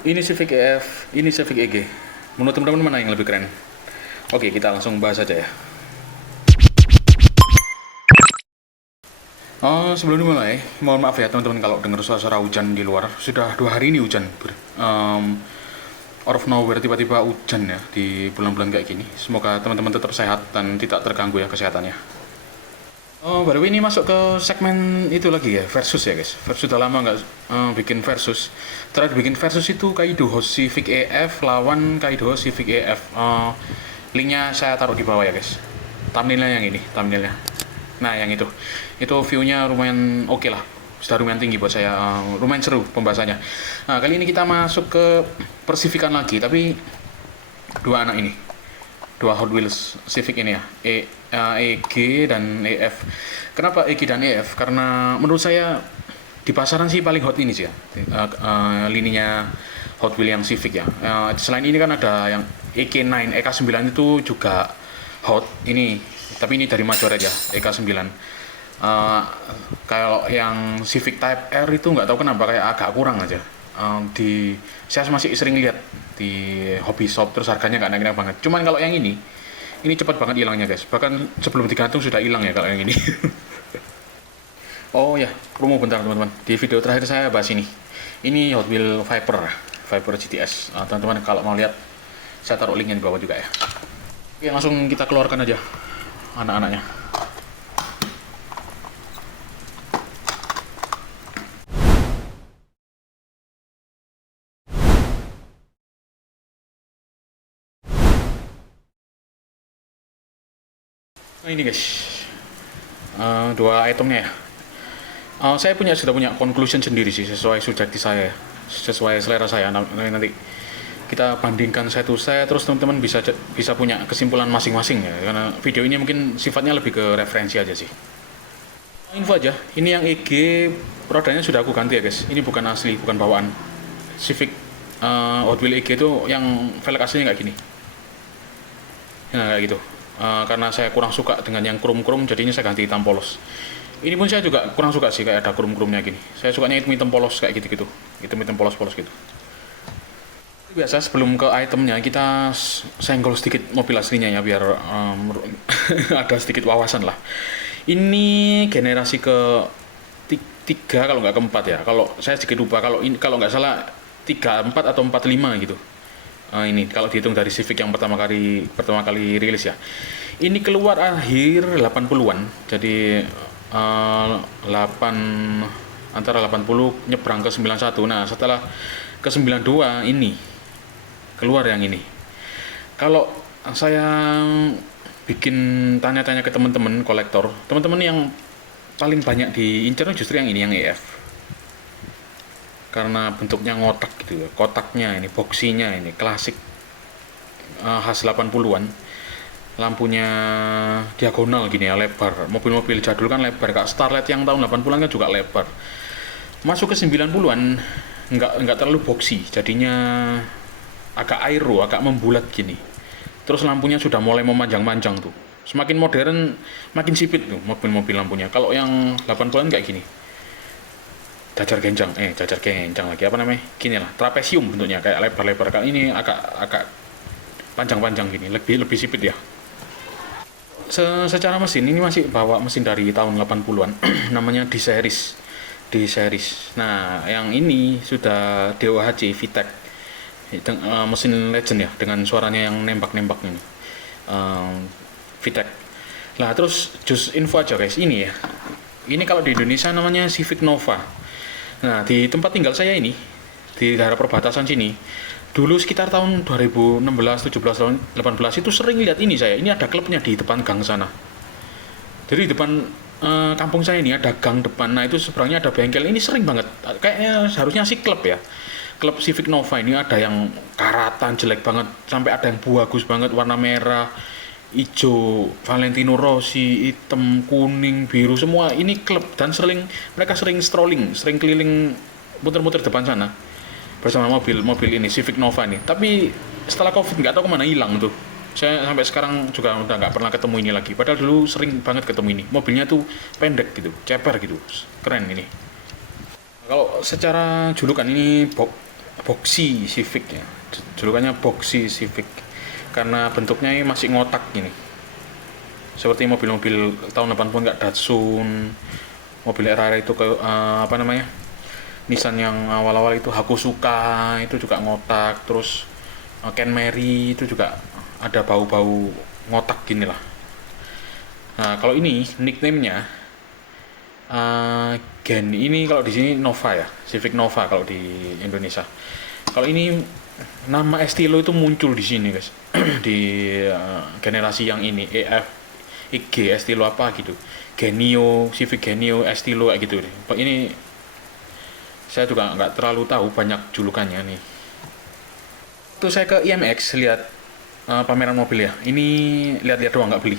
Ini Civic EF, ini Civic EG. Menurut teman-teman mana yang lebih keren? Oke, kita langsung bahas aja ya. Oh, sebelum dimulai, mohon maaf ya teman-teman kalau dengar suara hujan di luar. Sudah 2 hari ini hujan. Out of nowhere tiba-tiba hujan ya di bulan-bulan kayak gini. Semoga teman-teman tetap sehat dan tidak terganggu ya kesehatannya. Oh, baru ini masuk ke segmen itu lagi ya, versus ya guys. Versus sudah lama nggak bikin versus. Terakhir bikin versus itu Kaido host Civic EF lawan Kaido host Civic EF. Linknya saya taruh di bawah ya guys. Thumbnailnya yang ini, thumbnailnya. Nah yang itu view-nya lumayan oke lah. Sudah lumayan tinggi buat saya, lumayan seru pembahasannya. Nah kali ini kita masuk ke persifikan lagi, tapi dua anak ini, dua Hot Wheels Civic ini ya, EG dan EF. Kenapa EG dan EF? Karena menurut saya di pasaran sih paling hot ini sih ya, lininya Hot Wheels yang Civic ya. Selain ini kan ada yang EK9, EK9 itu juga hot ini, tapi ini dari Majoret ya, EK9. Kalau yang Civic Type R itu nggak tahu kenapa kayak agak kurang aja. Saya masih sering lihat di hobby shop, terus harganya nggak naik-naik banget. Cuman kalau yang ini cepat banget hilangnya guys. Bahkan sebelum digantung sudah hilang ya kalau yang ini. Oh ya, promo bentar teman-teman. Di video terakhir saya bahas ini. Ini Hot Wheels Viper GTS. Teman-teman kalau mau lihat, saya taruh linknya di bawah juga ya. Oke, langsung kita keluarkan aja anak-anaknya. Nah ini guys, dua itemnya ya. Saya sudah punya conclusion sendiri sih, sesuai subjektif saya ya, sesuai selera saya. Nanti kita bandingkan saya to saya, terus teman-teman bisa punya kesimpulan masing-masing ya, karena video ini mungkin sifatnya lebih ke referensi aja sih. Info aja, ini yang EG rodanya sudah aku ganti ya guys. Ini bukan asli, bukan bawaan. Civic Hot Wheels EG itu yang velg aslinya kayak gini. Nah kayak gitu. Karena saya kurang suka dengan yang krum-krum, jadinya saya ganti hitam polos. Ini pun saya juga kurang suka sih kayak ada krum-krumnya gini. Saya sukanya hitam-hitam polos kayak gitu-gitu. Hitam-hitam polos-polos gitu. Biasa sebelum ke itemnya kita senggol sedikit mobil aslinya ya biar ada sedikit wawasan lah. Ini generasi ke tiga kalau nggak keempat ya. Kalau saya sedikit lupa, kalau nggak salah 34 atau 45 gitu. Ini kalau dihitung dari Civic yang pertama kali rilis ya. Ini keluar akhir 80-an. Jadi 8 antara 80 nyebrang ke 91. Nah, setelah ke 92 ini keluar yang ini. Kalau saya bikin tanya-tanya ke teman-teman kolektor, teman-teman yang paling banyak diincar justru yang ini, yang EF. Karena bentuknya ngotak gitu ya, kotaknya ini, boxinya ini klasik, khas 80-an. Lampunya diagonal gini ya, lebar. Mobil-mobil jadul kan lebar, Kak. Starlet yang tahun 80-an kan juga lebar. Masuk ke 90-an nggak terlalu boxy, jadinya agak aero, agak membulat gini. Terus lampunya sudah mulai memanjang-manjang tuh. Semakin modern, makin sipit tuh mobil-mobil lampunya. Kalau yang 80-an kayak gini, jajar genjang lagi apa namanya, gini lah, trapesium bentuknya kayak lebar-lebar. Kali ini agak panjang-panjang gini, lebih sipit ya. Secara mesin ini masih bawa mesin dari tahun 80-an. Namanya D series. Nah yang ini sudah DOHC VTEC, mesin legend ya, dengan suaranya yang nembak-nembak ini, VTEC. Nah terus just info aja guys, ini kalau di Indonesia namanya Civic Nova. Nah, di tempat tinggal saya ini, di daerah perbatasan sini, dulu sekitar tahun 2016, 17, 18 itu sering lihat ini saya. Ini ada klubnya di depan gang sana. Jadi di depan kampung saya ini ada gang depan. Nah, itu seberangnya ada bengkel. Ini sering banget. Kayaknya harusnya sih klub ya. Klub Civic Nova ini ada yang karatan jelek banget, sampai ada yang bagus banget warna merah, hijau, Valentino Rossi, hitam, kuning, biru, semua ini klub. Dan mereka sering strolling, sering keliling, muter-muter depan sana bersama mobil ini Civic Nova nih. Tapi setelah Covid nggak tahu kemana hilang tuh. Saya sampai sekarang juga udah nggak pernah ketemu ini lagi. Padahal dulu sering banget ketemu ini. Mobilnya tuh pendek gitu, ceper gitu, keren ini. Kalau secara julukan ini boxy Civic ya, julukannya boxy Civic karena bentuknya ini masih ngotak gini, seperti mobil-mobil tahun 80 kayak Datsun, mobil era itu ke apa namanya, Nissan yang awal-awal itu Hakusuka itu juga ngotak, terus Kenmeri itu juga ada bau-bau ngotak gini lah. Nah kalau ini nickname-nya Gen ini, kalau di sini Nova ya, Civic Nova kalau di Indonesia. Kalau ini nama Estilo itu muncul di sini guys, di generasi yang ini EF, IG Estilo apa gitu, Genio, Civic Genio, Estilo kayak gitu. Ini saya juga nggak terlalu tahu banyak julukannya nih. Tuh saya ke IMX lihat pameran mobil ya. Ini lihat-lihat doang nggak beli.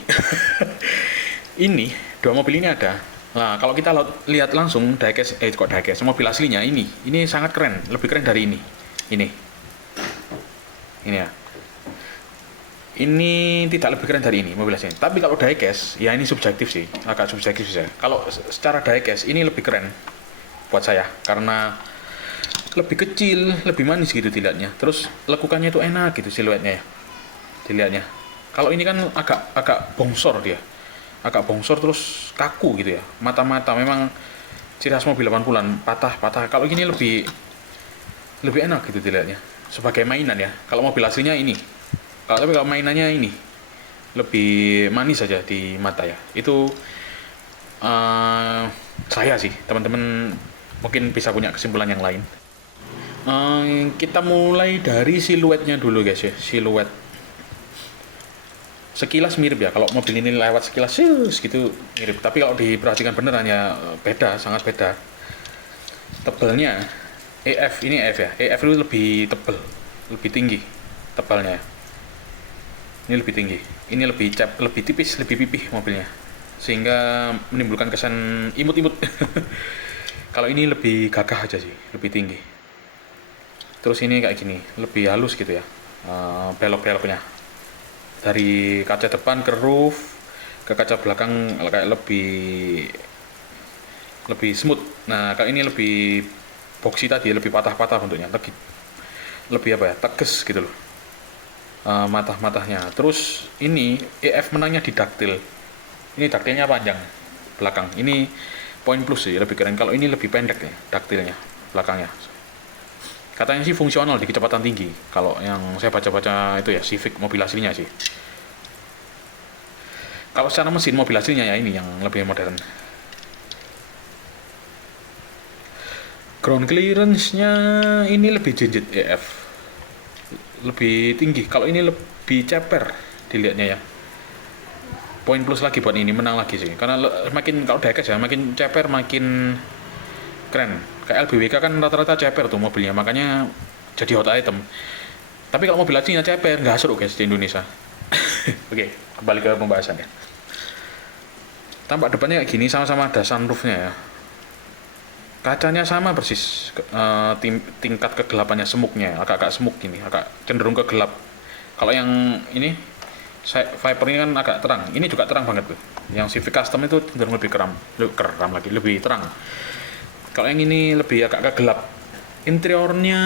Ini dua mobil ini ada. Nah kalau kita lihat langsung diecast, kok diecast, mobil aslinya ini sangat keren, lebih keren dari ini. Ini ya. Ini tidak lebih keren dari ini mobil aslinya. Tapi kalau diecast, ya ini subjektif sih, agak subjektif sih. Kalau secara diecast ini lebih keren buat saya karena lebih kecil, lebih manis gitu dilihatnya. Terus lekukannya itu enak gitu siluetnya ya, dilihatnya. Kalau ini kan agak bongsor dia, agak bongsor terus kaku gitu ya. Mata-mata memang ciri khas mobil 80-an, patah-patah. Kalau gini lebih enak gitu dilihatnya. Sebagai mainan ya. Kalau mobil aslinya ini. Tapi kalau mainannya ini lebih manis saja di mata ya. Itu saya sih, teman-teman mungkin bisa punya kesimpulan yang lain. Kita mulai dari siluetnya dulu guys ya, siluet. Sekilas mirip ya, kalau mobil ini lewat sekilas gitu mirip, tapi kalau diperhatikan beneran ya beda, sangat beda. Tebelnya EF, ini EF ya, EF itu lebih tebel, lebih tinggi tebalnya. Ini lebih tinggi, ini lebih tipis, lebih pipih mobilnya, sehingga menimbulkan kesan imut-imut. Kalau ini lebih gagah aja sih, lebih tinggi. Terus ini kayak gini, lebih halus gitu ya, belok-beloknya. Dari kaca depan ke roof, ke kaca belakang kayak lebih smooth. Nah, kalau ini lebih boxy tadi, lebih patah-patah bentuknya, lebih apa ya, tegas gitu loh. Matah-matahnya. Terus ini EF menangnya di daktil. Ini daktilnya panjang belakang. Ini poin plus sih, lebih keren. Kalau ini lebih pendek ya daktilnya belakangnya. Katanya sih fungsional di kecepatan tinggi. Kalau yang saya baca-baca itu ya Civic mobil aslinya sih. Kalau secara mesin mobil aslinya ya ini yang lebih modern. Ground clearance-nya ini lebih jinjit EF, lebih tinggi. Kalau ini lebih ceper dilihatnya ya. Poin plus lagi buat ini, menang lagi sih. Karena makin kalau diecast ya, makin ceper makin keren. Kayak LBWK kan rata-rata ceper tuh mobilnya, makanya jadi hot item. Tapi kalau mobil aslinya ceper nggak seru guys di Indonesia. Oke, kembali ke pembahasan ya. Tampak depannya kayak gini, sama-sama ada sunroofnya ya. Kacanya sama persis, tingkat kegelapannya, semuknya agak-agak semuk gini, agak cenderung ke gelap. Kalau yang ini Viper ini kan agak terang, ini juga terang banget tuh. Yang Civic Custom itu cenderung lebih keram lagi, lebih terang. Kalau yang ini lebih agak gelap. Interiornya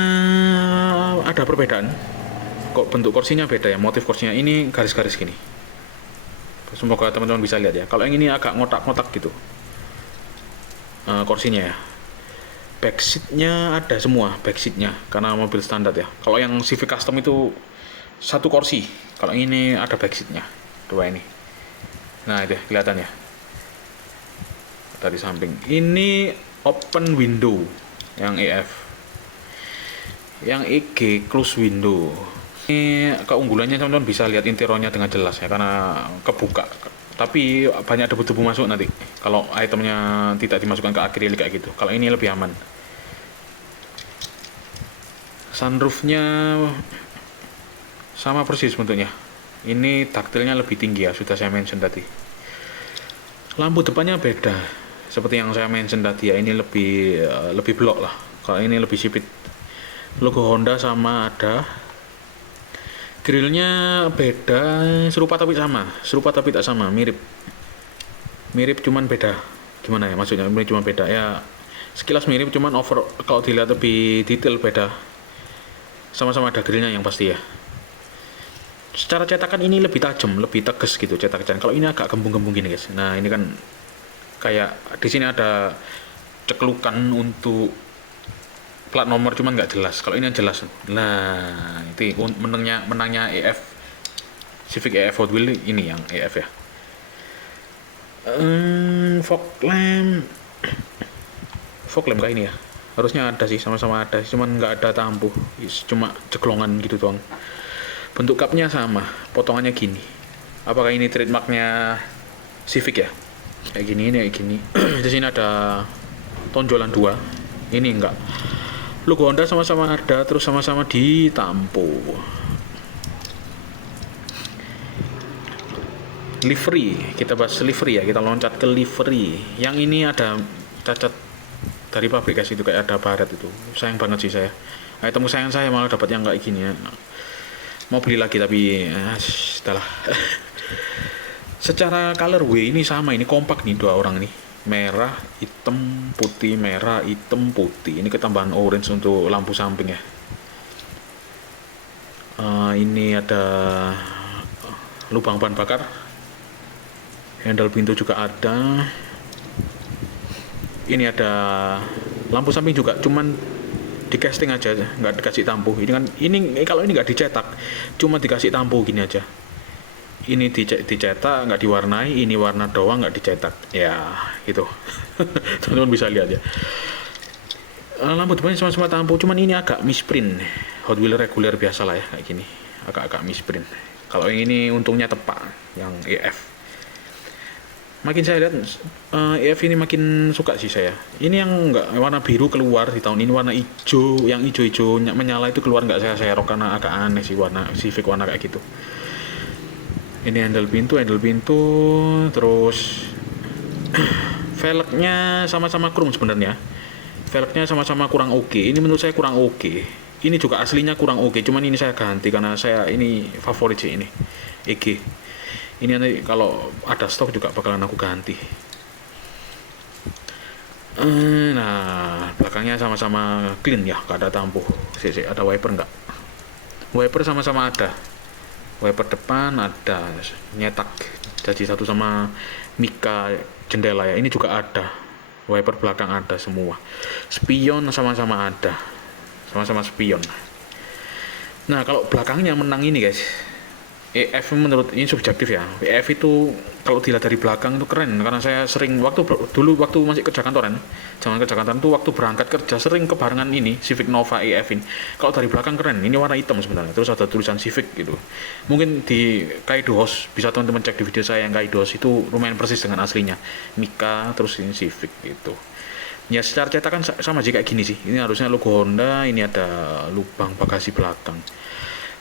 ada perbedaan, kok bentuk kursinya beda ya, motif kursinya ini garis-garis gini. Semoga teman-teman bisa lihat ya. Kalau yang ini agak ngotak-ngotak gitu kursinya ya. Backseatnya ada semua, backseatnya karena mobil standar ya. Kalau yang Civic Custom itu satu kursi, kalau ini ada backseatnya dua ini. Nah itu kelihatan ya dari samping. Ini open window yang EF, yang EG close window. Ini keunggulannya teman-teman bisa lihat interiornya dengan jelas ya karena kebuka. Tapi banyak debu-debu masuk nanti kalau itemnya tidak dimasukkan ke akrilik kayak gitu. Kalau ini lebih aman. Sunroofnya sama persis bentuknya. Ini daktilnya lebih tinggi ya, sudah saya mention tadi. Lampu depannya beda, seperti yang saya mention tadi ya. Ini lebih blok lah. Kalau ini lebih sipit. Logo Honda sama ada. Grillnya beda, serupa tapi sama, serupa tapi tak sama, mirip cuman beda. Gimana ya maksudnya? Mirip cuma beda ya, sekilas mirip cuman kalau dilihat lebih detail beda. sama-sama ada grillnya yang pasti ya. Secara cetakan ini lebih tajam, lebih tegas gitu cetakan. Kalau ini agak gembung-gembung gini guys. Nah ini kan kayak di sini ada ceklukan untuk plat nomor, cuman nggak jelas. Kalau ini jelas. Nah itu menangnya EF Civic EF Hot Wheels ini yang EF ya. Fog lamp kayak ini ya. Harusnya ada sih, sama-sama ada, cuman nggak ada tampu, cuma ceklongan gitu doang. Bentuk cupnya sama, potongannya gini. Apakah ini trademarknya Civic ya? Kayak gini, ini kayak gini. Di sini ada tonjolan dua. Ini enggak. Logo Honda sama-sama ada, terus sama-sama ditampu. Livery, kita bahas livery ya. Kita loncat ke livery. Yang ini ada cacat dari pabrik guys, itu kayak ada baret itu. Sayang banget sih saya. Item kesayangan saya malah dapat yang kayak gini ya. Mau beli lagi tapi setelah secara colorway ini sama, ini kompak nih dua orang nih, merah hitam putih, merah hitam putih. Ini ketambahan orange untuk lampu samping ya. Ini ada lubang bahan bakar, handle pintu juga ada. Ini ada lampu samping juga, cuman di casting aja, nggak dikasih tampu. Ini kan ini kalau ini nggak dicetak, cuma dikasih tampu gini aja. Ini dicetak nggak diwarnai, ini warna doang nggak dicetak ya gitu. Teman-teman bisa lihat ya. Lampu depannya sama-sama tampu, cuman ini agak misprint. Hot Wheels reguler biasa lah ya, kayak gini agak misprint. Kalau yang ini untungnya tepak, yang EF. Makin saya lihat EF ini makin suka sih saya. Ini yang enggak warna biru keluar di tahun ini, warna hijau, yang hijau-hijau menyala itu keluar, nggak saya serok karena agak aneh sih warna Civic warna kayak gitu. Ini handle pintu, terus velgnya sama-sama krum sebenarnya. Velgnya sama-sama kurang oke. Ini menurut saya kurang oke. Ini juga aslinya kurang oke, cuman ini saya ganti karena saya ini favorit sih ini EG. Ini nanti kalau ada stok juga bakalan aku ganti. Nah belakangnya sama-sama clean ya, gak ada tampu. Ada wiper nggak? Wiper sama-sama ada. Wiper depan ada, nyetak jadi satu sama mika jendela ya. Ini juga ada. Wiper belakang ada semua. Spion sama-sama ada, sama-sama spion. Nah kalau belakangnya menang ini guys, EF menurut ini subjektif ya. EF itu kalau dilihat dari belakang itu keren, karena saya sering dulu waktu masih kerja kantoran, jangan kerja kantoran tuh waktu berangkat kerja sering kebarengan ini Civic Nova EF ini. Kalau dari belakang keren, ini warna hitam sebenarnya, terus ada tulisan Civic gitu. Mungkin di Kaido House bisa teman-teman cek di video saya yang Kaido House itu lumayan persis dengan aslinya, Mika terus ini Civic gitu. Ya secara cetakan sama sih kayak gini sih. Ini harusnya logo Honda, ini ada lubang bagasi belakang.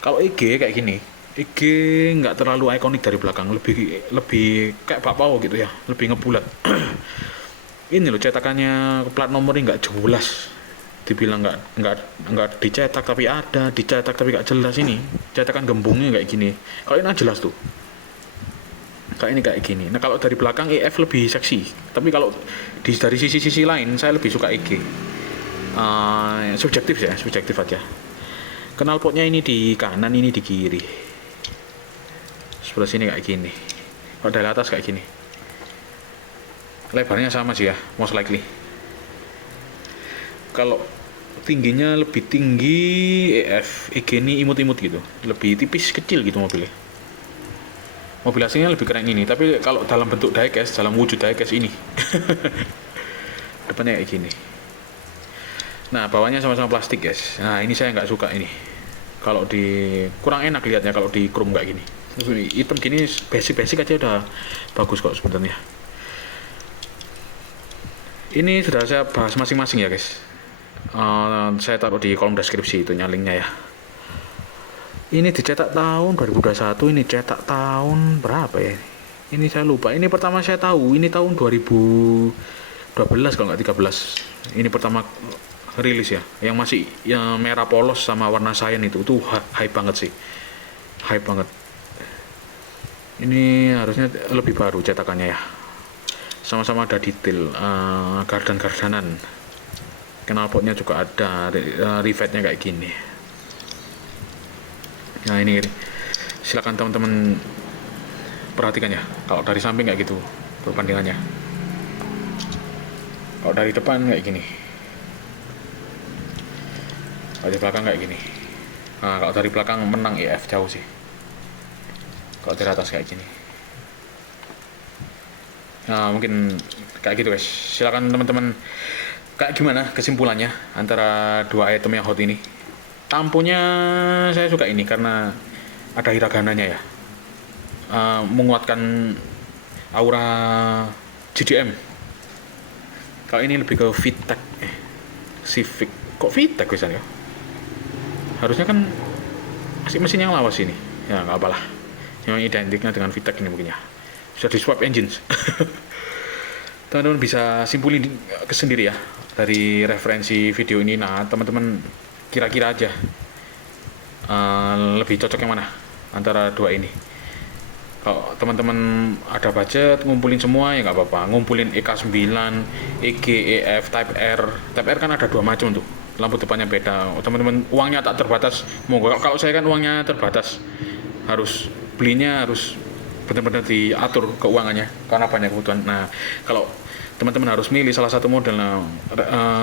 Kalau EG kayak gini, EG nggak terlalu ikonik dari belakang, lebih kayak bakpao gitu ya, lebih ngebulat. Ini loh cetakannya, plat nomornya nggak jelas, dibilang nggak dicetak tapi ada, dicetak tapi nggak jelas. Ini cetakan gembungnya kayak gini. Kalau ini jelas tuh, kayak ini kayak gini. Nah kalau dari belakang EF lebih seksi, tapi kalau dari sisi-sisi lain saya lebih suka EG. Subjektif ya, subjektif aja. Knalpotnya ini di kanan, ini di kiri. Sebelah sini kayak gini. Kalau dari atas kayak gini. Lebarnya sama sih ya, most likely. Kalau tingginya lebih tinggi EF, EG ini imut-imut gitu, lebih tipis kecil gitu mobilnya. Mobil aslinya lebih keren ini, tapi kalau dalam bentuk diecast, dalam wujud diecast ini, depannya kayak gini. Nah bawahnya sama-sama plastik guys. Nah ini saya nggak suka ini. Kalau kurang enak lihatnya kalau di chrome kayak gini. Hitam gini basic aja udah bagus kok sebenarnya. Ini sudah saya bahas masing-masing ya guys. Saya taruh di kolom deskripsi itunya linknya ya. Ini dicetak tahun 2021, ini cetak tahun berapa ya? Ini saya lupa. Ini pertama saya tahu ini tahun 2012 kalau nggak 13. Ini pertama rilis ya, yang masih yang merah polos sama warna cyan itu hype banget sih, hype banget. Ini harusnya lebih baru cetakannya ya, sama-sama ada detail gardan-gardanan, knalpotnya juga ada, rivetnya kayak gini. Nah ini silakan teman-teman perhatikan ya, kalau dari samping kayak gitu perbandingannya, kalau dari depan kayak gini, kalau dari belakang kayak gini. Nah kalau dari belakang menang EF jauh sih, kalau dari atas kayak gini. Nah mungkin kayak gitu guys, silakan teman-teman kayak gimana kesimpulannya antara dua item yang hot ini. Tampunya saya suka ini karena ada hiragananya ya. Menguatkan aura GDM. Kalau ini lebih ke VTEC, Civic. Kok VTEC bisa ya? Harusnya kan mesin yang lawas ini. Ya nggak apalah. Yang identiknya dengan VTEC ini mungkin ya. Bisa di swap engines. Teman-teman bisa simpulin ke sendiri ya dari referensi video ini. Nah teman-teman kira-kira aja lebih cocok yang mana antara dua ini. Kalau teman-teman ada budget ngumpulin semua ya nggak apa-apa, ngumpulin EK9, EG, EF, Type R. Type R kan ada dua macam tuh, lampu depannya beda. Teman-teman uangnya tak terbatas, monggo. Kalau saya kan uangnya terbatas, harus belinya harus benar-benar diatur keuangannya karena banyak kebutuhan. Nah kalau teman-teman harus milih salah satu model, nah,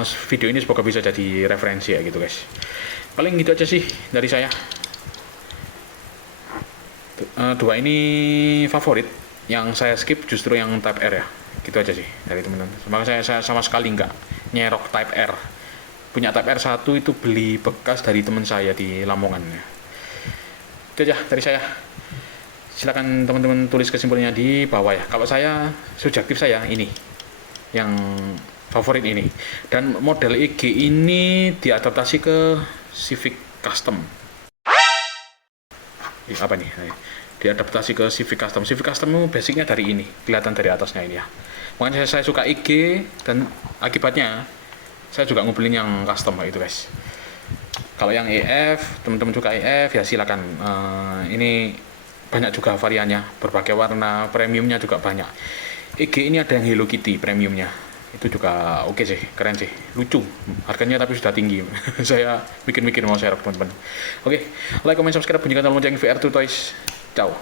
video ini semoga bisa jadi referensi ya gitu guys. Paling gitu aja sih dari saya. Dua ini favorit, yang saya skip justru yang Type R ya, gitu aja sih dari teman-teman. Makanya saya sama sekali nggak nyerok Type R. Punya Type R 1 itu beli bekas dari teman saya di Lamongan ya. Itu aja dari saya. Silakan teman-teman tulis kesimpulannya di bawah ya. Kalau saya subjektif saya ini yang favorit ini, dan model EG ini diadaptasi ke Civic Custom. Apa nih? Diadaptasi ke Civic Custom. Civic Custom itu basicnya dari ini, kelihatan dari atasnya ini ya. Makanya saya suka IG, dan akibatnya saya juga ngumpulin yang custom gitu guys. Kalau yang EF, teman-teman suka EF ya silakan. Ini banyak juga variannya, berbagai warna, premiumnya juga banyak. EG ini ada yang Hello Kitty premiumnya, itu juga oke sih, keren sih, lucu, harganya tapi sudah tinggi. Saya mikir-mikir mau share teman-teman. Oke, like, comment, subscribe, bunyikan tombol lonceng VR2 Toys. Ciao.